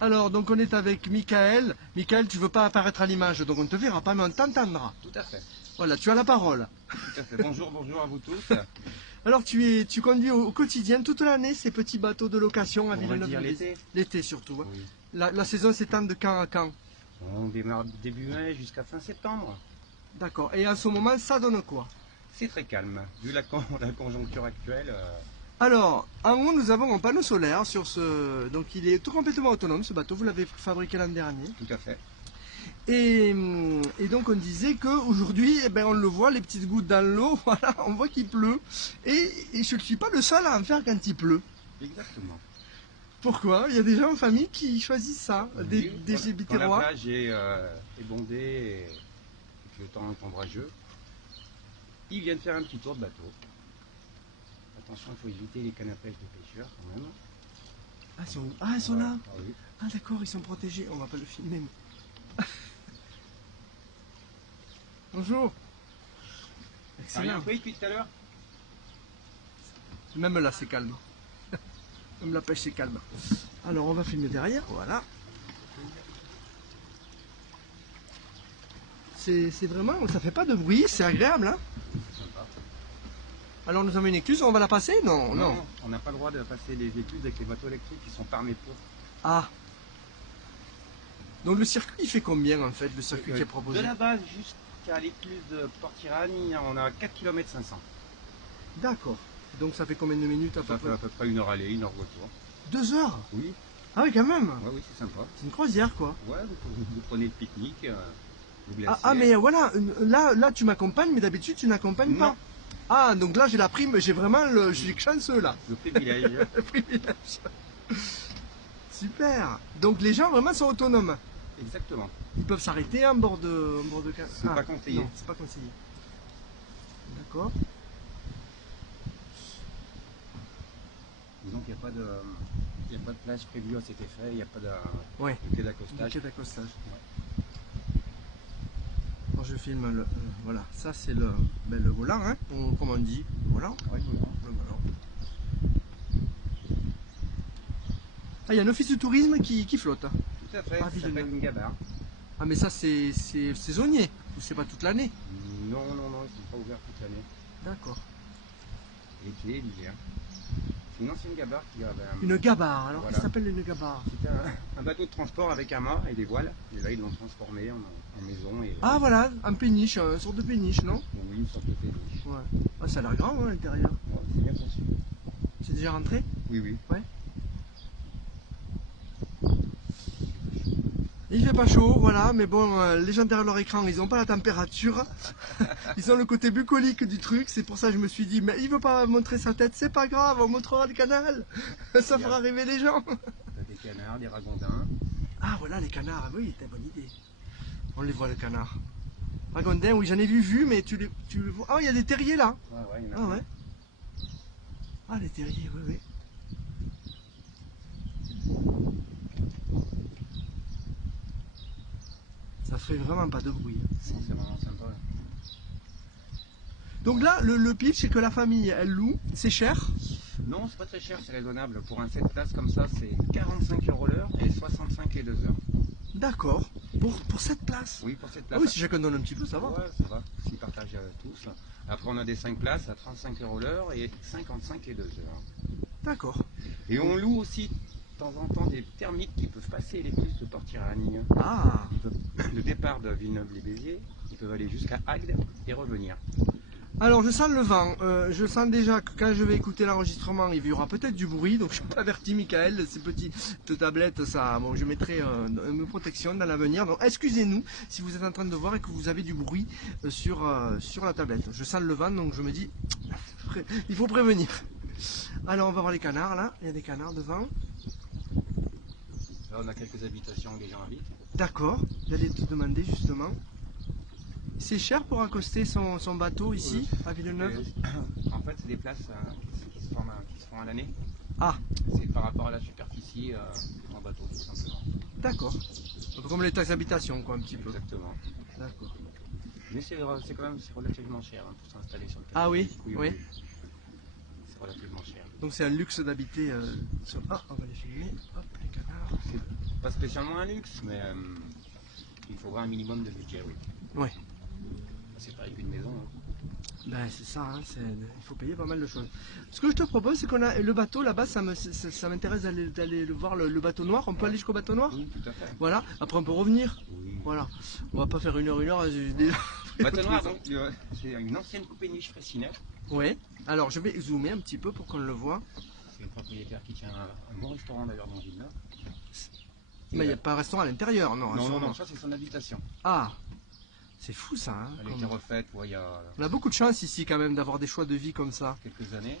Alors, donc on est avec Michael. Michael, tu veux pas apparaître à l'image, donc on ne te verra pas, mais on t'entendra. Tout à fait. Voilà, tu as la parole. Tout à fait. Bonjour, bonjour à vous tous. Alors, tu conduis au quotidien, toute l'année, ces petits bateaux de location à On va Villeneuve. dire l'été. L'été surtout. Hein. Oui. La saison s'étend de quand à quand? On démarre début mai jusqu'à fin septembre. D'accord. Et en ce moment, ça donne quoi? C'est très calme. Vu la conjoncture actuelle, Alors, en haut, nous avons un panneau solaire sur ce... Donc, il est tout complètement autonome, ce bateau. Vous l'avez fabriqué l'an dernier. tout à fait. Et donc, on disait qu'aujourd'hui, eh ben, on le voit, les petites gouttes dans l'eau, voilà, on voit qu'il pleut. Et je ne suis pas le seul à en faire quand il pleut. Exactement. Pourquoi? Il y a des gens en famille qui choisissent ça, des Quand la gibiterois. plage est bondée et que le temps est ombrageux, ils viennent faire un petit tour de bateau. Attention, il faut éviter les cannes à pêche de pêcheurs quand même. Ils sont là. Ah oui. Ah d'accord, ils sont protégés. On va pas le filmer. Bonjour. T'as rien Excellent. pris depuis tout à l'heure? Même là, c'est calme. Même la pêche, c'est calme. Alors, on va filmer derrière. Voilà. C'est vraiment, ça fait pas de bruit, c'est agréable. Hein. Sympa. Alors, nous avons une écluse, on va la passer? Non, non. On n'a pas le droit de passer les écluses avec les bateaux électriques qui sont par métro. Ah. Donc, le circuit, il fait combien en fait, le circuit qui est proposé? De la base jusqu'à l'écluse de Port-Tirani, on a 4 km 500. D'accord. Donc, ça fait combien de minutes à peu Ça fait près? à peu près 1 heure aller, 1 heure retour. 2 heures? Oui, Ah oui, quand même. oui, c'est sympa. C'est une croisière, quoi. Ouais, vous prenez le pique-nique, le glacier. Mais voilà, là tu m'accompagnes, mais d'habitude tu n'accompagnes Non. pas. Ah, donc là j'ai la prime, j'ai vraiment je suis chanceux là. Le privilège. Le privilège. Super. Donc les gens vraiment sont autonomes. Exactement. Ils peuvent s'arrêter en bord de C'est pas conseillé. Non, c'est pas conseillé. D'accord. Disons qu'il n'y a pas de... Il n'y a pas de plage prévue à cet effet, il n'y a pas de Ouais. quai d'accostage. Quai d'accostage. Quand je filme voilà, ça c'est le volant, hein, comme on dit, le volant. Ouais, voilà. Le volant. Ah, il y a un office du tourisme qui flotte. Tout à fait, Ah, ça s'appelle Villeneuve. une gabarre. Ah, mais ça c'est saisonnier, ou c'est pas toute l'année? Non, non, non, ils ne sont pas ouverts toute l'année. D'accord. L'été, l'hiver. Sinon, c'est une gabarre qui avait Une gabarre, alors Voilà. ça s'appelle une gabarre. C'était un bateau de transport avec un mât et des voiles. Et là, ils l'ont transformé en maison. Et, Ah voilà, un péniche, une sorte de péniche, non? oui, une sorte de péniche. Ouais. Ah, ça a l'air grand hein, à l'intérieur. Ouais, c'est bien conçu. C'est déjà rentré? Oui, oui. Ouais. Il fait pas chaud, voilà, mais bon, les gens derrière leur écran, ils n'ont pas la température. Ils ont le côté bucolique du truc, c'est pour ça que je me suis dit, mais il veut pas montrer sa tête, c'est pas grave, on montrera le canal. Ça fera rêver les gens. T'as des canards, des ragondins. Ah voilà les canards, oui, c'est une bonne idée. On les voit les canards. Ragondin, oui, j'en ai vu, mais tu le vois. Ah, il y a des terriers là. Ouais, ouais, il y en a Ah plein. ouais. Ah, les terriers, oui, oui. Ça fait vraiment pas de bruit. C'est vraiment sympa. Donc là, le pitch, c'est que la famille, elle loue, c'est cher. Non, c'est pas très cher, c'est raisonnable. Pour un 7 places comme ça, c'est 45 € l'heure et 65 les 2 heures. D'accord. Pour cette place. Oui, pour cette Ah place. oui, si chacun donne un petit peu, ça va. Ouais, ça va. S'ils partagent tous. Après, on a des 5 places à 35 € l'heure et 55 les 2 heures. D'accord. Et on loue aussi de temps en temps des thermiques qui peuvent passer l'écluse de Port-Tirani. Ah, Le départ de Villeneuve-les-Béziers, ils peuvent aller jusqu'à Agde et revenir. alors je sens le vent. Je sens déjà que quand je vais écouter l'enregistrement, il y aura peut-être du bruit. Donc je suis pas averti, Michael. Ces petites tablettes, ça, bon, je mettrai une protection dans l'avenir. Donc excusez-nous si vous êtes en train de voir et que vous avez du bruit sur la tablette. Je sens le vent, donc je me dis, il faut prévenir. Alors on va voir les canards là. Il y a des canards devant. Là, on a quelques habitations où les gens habitent. D'accord. J'allais te demander justement. C'est cher pour accoster son bateau ici, à Villeneuve? En fait, c'est des places qui se font à l'année. Ah, C'est par rapport à la superficie en bateau, tout simplement. d'accord. Donc, comme les taxes d'habitation, quoi, un petit peu. Exactement. D'accord. Mais c'est quand même relativement cher hein, pour s'installer sur le canal. Ah oui, oui. C'est relativement cher. Donc c'est un luxe d'habiter sur... Ah, on va les filmer. Hop, les canards. C'est pas spécialement un luxe, mais il faut avoir un minimum de budget, oui. Ouais. C'est pareil qu'une maison. Hein. Ben c'est ça, hein, il faut payer pas mal de choses. Ce que je te propose, c'est qu'on a le bateau là-bas, ça m'intéresse d'aller le voir, le bateau noir. On peut aller jusqu'au bateau noir? Oui, tout à fait. Voilà, après on peut revenir. Oui. Voilà, on va pas faire une heure. Bateau noir, donc, c'est une ancienne péniche Fraissinet. Ouais, alors je vais zoomer un petit peu pour qu'on le voit. C'est une propriétaire qui tient un bon restaurant d'ailleurs dans Ville-là. Mais il n'y a pas un restaurant à l'intérieur, non? Non, ça c'est son habitation. Ah, c'est fou ça. Hein, Elle a été refaite il y a On a beaucoup de chance ici quand même d'avoir des choix de vie comme ça. quelques années.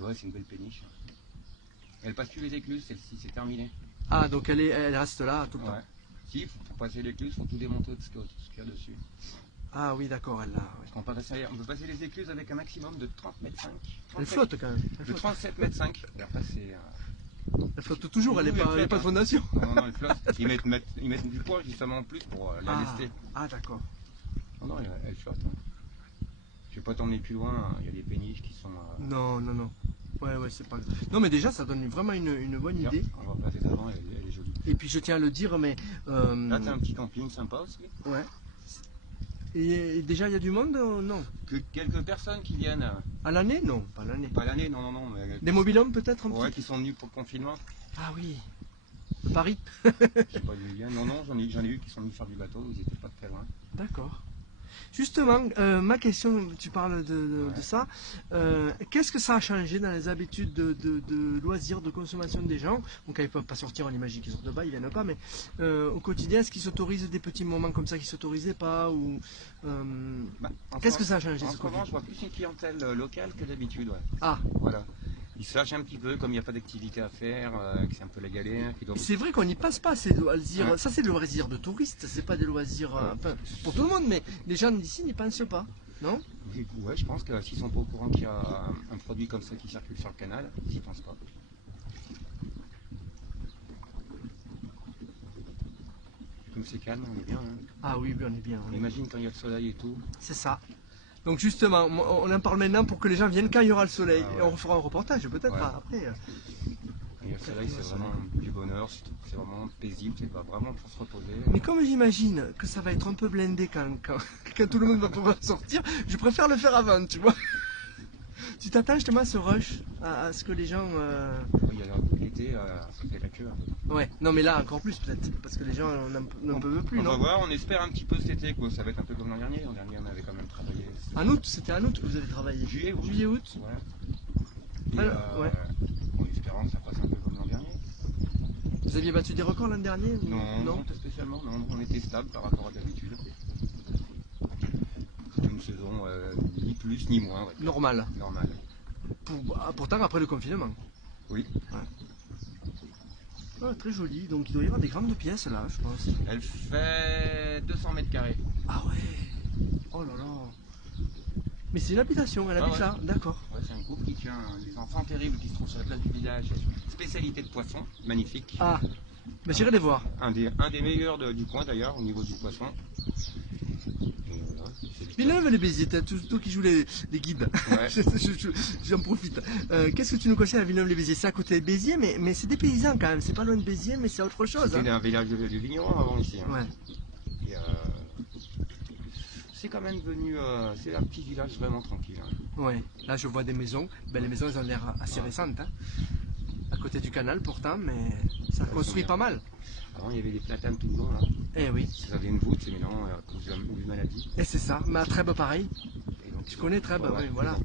Ouais, c'est une belle péniche. Elle passe plus les écluses, celle-ci, c'est terminé. Ah, donc elle reste là tout le temps. Ouais. Si, pour passer l'écluse, il faut tout démonter tout ce qu'il y a dessus. Ah oui, d'accord, elle là. Ouais. On peut passer les écluses avec un maximum de 30 mètres 5. Elle flotte quand même. De 37 mètres 5. Et après, c'est... Elle flotte toujours, Oui, il n'y a pas de fondation. Non, elle flotte. Ils mettent du poids justement en plus pour la lester. Ah, d'accord. Non, elle flotte. Hein. Je vais pas t'emmener plus loin, hein. Il y a des péniches qui sont... Non. Ouais, c'est pas... Non, mais déjà, ça donne vraiment une bonne idée. On va passer devant, elle est jolie. Et puis, je tiens à le dire, mais... Là, t'as un petit camping sympa aussi. Ouais. Et déjà, il y a du monde non? Que quelques personnes qui viennent... À l'année? Non, pas l'année. Pas l'année, non. Mais, Des mobilhommes peut-être un ouais, petit? qui sont venus pour le confinement. Ah oui. Paris. Je sais pas d'où ils viennent. Non, j'en ai eu qui sont venus faire du bateau, ils étaient pas très loin. D'accord. Justement, ma question, tu parles de ça. Qu'est-ce que ça a changé dans les habitudes de loisirs, de consommation des gens? Donc, quand ils ne peuvent pas sortir, on imagine qu'ils sortent de bas, ils viennent pas, mais au quotidien, est-ce qu'ils s'autorisent des petits moments comme ça qu'ils ne s'autorisaient pas ou, qu'est-ce que ça a changé En ce ce moment, Covid? je vois plus une clientèle locale que d'habitude. Ouais. Ah, Voilà. Ils se lâchent un petit peu, comme il n'y a pas d'activité à faire, que c'est un peu la galère. c'est vrai qu'on n'y passe pas ces loisirs. Ouais. Ça, c'est des loisirs de touristes, c'est pas des loisirs enfin, pour tout le monde, mais les gens d'ici n'y pensent pas, non? Ouais, je pense que s'ils sont pas au courant qu'il y a un produit comme ça qui circule sur le canal, ils n'y pensent pas. Comme c'est calme, on est bien. Hein. Ah oui, on est bien. On imagine quand il y a le soleil et tout. C'est ça. Donc justement, on en parle maintenant pour que les gens viennent quand il y aura le soleil. Ah ouais. Et on refera un reportage peut-être Ouais. après. Quand il y a le soleil, c'est vraiment du bonheur, c'est vraiment paisible, c'est vraiment pour se reposer. Mais comme j'imagine que ça va être un peu blindé quand tout le monde va pouvoir sortir, je préfère le faire avant, tu vois. Tu t'attends justement à ce rush, à ce que les gens... Il y a l'été, ça fait la queue. Un peu. Ouais, non mais là encore plus peut-être, parce que les gens n'en peuvent plus, On va non? voir, on espère un petit peu cet été, quoi. Ça va être un peu comme l'an dernier. L'an dernier, on avait quand même travaillé. En août, c'était en août que vous avez travaillé. Juillet, août. Juillet, août. Ouais. Et, Alors, ouais. En espérant que ça passe un peu comme l'an dernier. Vous aviez battu des records l'an dernier ou... Non, pas spécialement. Non, on était stable par rapport à d'habitude. C'était une saison ni plus ni moins. Ouais. Normal. Normal. Pourtant après le confinement. Oui. Ah, très joli, donc il doit y avoir des grandes pièces là, je pense. Elle fait 200 mètres carrés. Ah ouais. Oh là là. Mais c'est une habitation, elle habite ouais. là, d'accord. Ouais, c'est un couple qui tient des enfants terribles qui se trouvent sur la place du village. Spécialité de poisson, magnifique. Ah, mais j'irai les voir. Un des meilleurs du coin d'ailleurs au niveau du poisson. Et voilà, c'est Villeneuve les Béziers, toi qui joues les guides. Ouais. J'en profite. Qu'est-ce que tu nous conseilles à Villeneuve les Béziers? C'est à côté de Béziers, mais c'est des paysans quand même. C'est pas loin de Béziers, mais c'est autre chose. C'était Hein. un village de vignerons avant ici. Hein. Ouais. Et, c'est quand même devenu c'est un petit village vraiment tranquille. Hein. Ouais. Là je vois des maisons. Ben, les maisons elles ont l'air assez récentes. Hein. À côté du canal pourtant, mais ça construit pas mal. Avant il y avait des platanes tout le long là. Eh oui. Ça avait une voûte, mais maintenant à cause d'une maladie. Et c'est ça. Mais à Trèbes pareil. Et donc, Tu connais Trèbes, oui, voilà.